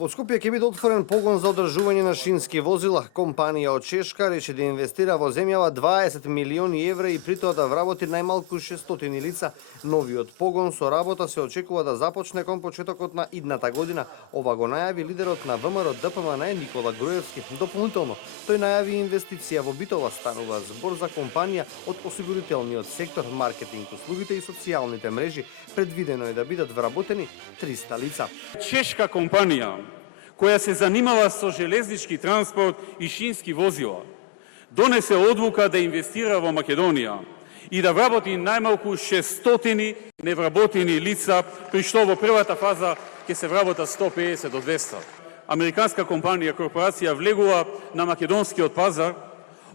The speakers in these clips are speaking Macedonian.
Во Скопје ќе биде отворен погон за одржување на шински возила. Компанија од Чешка рече да инвестира во земјава 20 милиони евра и при тоа да вработи најмалку 600 лица. Новиот погон со работа се очекува да започне кон почетокот на идната година. Ова го најави лидерот на ВМРО ДПМН Никола Груевски. Дополнително, тој најави инвестиција во битова, станува збор за компанија од осигурителниот сектор, маркетинг, услугите и социјалните мрежи. Предвидено е да бидат вработени 300 лица. Чешка компанија која се занимава со железнички транспорт и шински возила, донесе одлука да инвестира во Македонија и да вработи најмалку 600 невработени лица, при што во првата фаза ќе се вработат 150 до 200. Американска компанија, корпорација влегува на македонскиот пазар,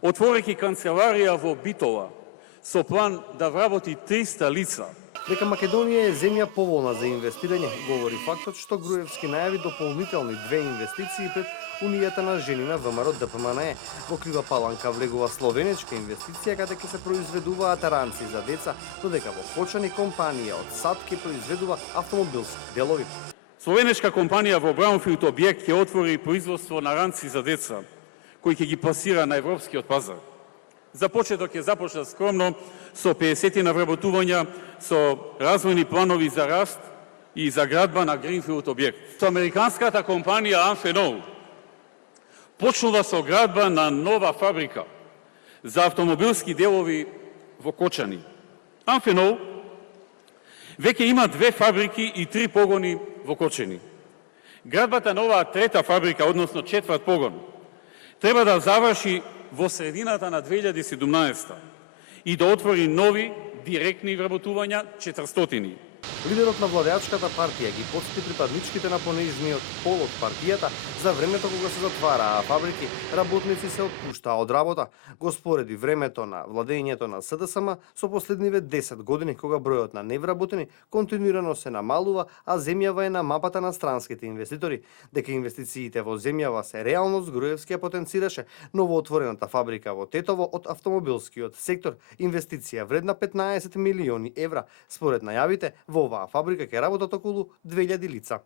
отворејќи канцеларија во Битола, со план да вработи 300 лица. Дека Македонија е земја поволна за инвестирање, говори фактот што Груевски најави дополнителни 2 инвестиции пред Унијата на жени на ВМРО ДПМН. Во Крива Паланка влегува словенечка инвестиција каде ќе се произведуваат ранци за деца, додека во Кочани компанија од САД ќе произведува автомобилски делови. Словенечка компанија во Браунфилд објект ќе отвори производство на ранци за деца, кои ќе ги пласира на европскиот пазар. За почеток ќе започнат скромно со 50 на вработувања со развојни планови за раст и за градба на Гринфилд објект. Со американската компанија Amphenol почнува со градба на нова фабрика за автомобилски делови во Кочани. Amphenol веќе има 2 фабрики и 3 погони во Кочани. Градбата на оваа трета фабрика, односно четврт погон, треба да заврши во средината на 2017 и да отвори нови директни вработувања 400. Лидерот на владеачката партија ги потсети припадничките на понижниот пол од партијата за времето кога се затвараа фабрики, работници се отпуштаа од работа. Го спореди времето на владењето на СДСМ со последниве 10 години, кога бројот на невработени континуирано се намалува, а земјава е на мапата на странските инвеститори. Дека инвестициите во земјава се реалност, Груевски ја потенцираше новоотворената фабрика во Тетово од автомобилскиот сектор, инвестиција вредна 15 милиони евра. Според најавите, во оваа фабрика ќе работат околу 2000 лица.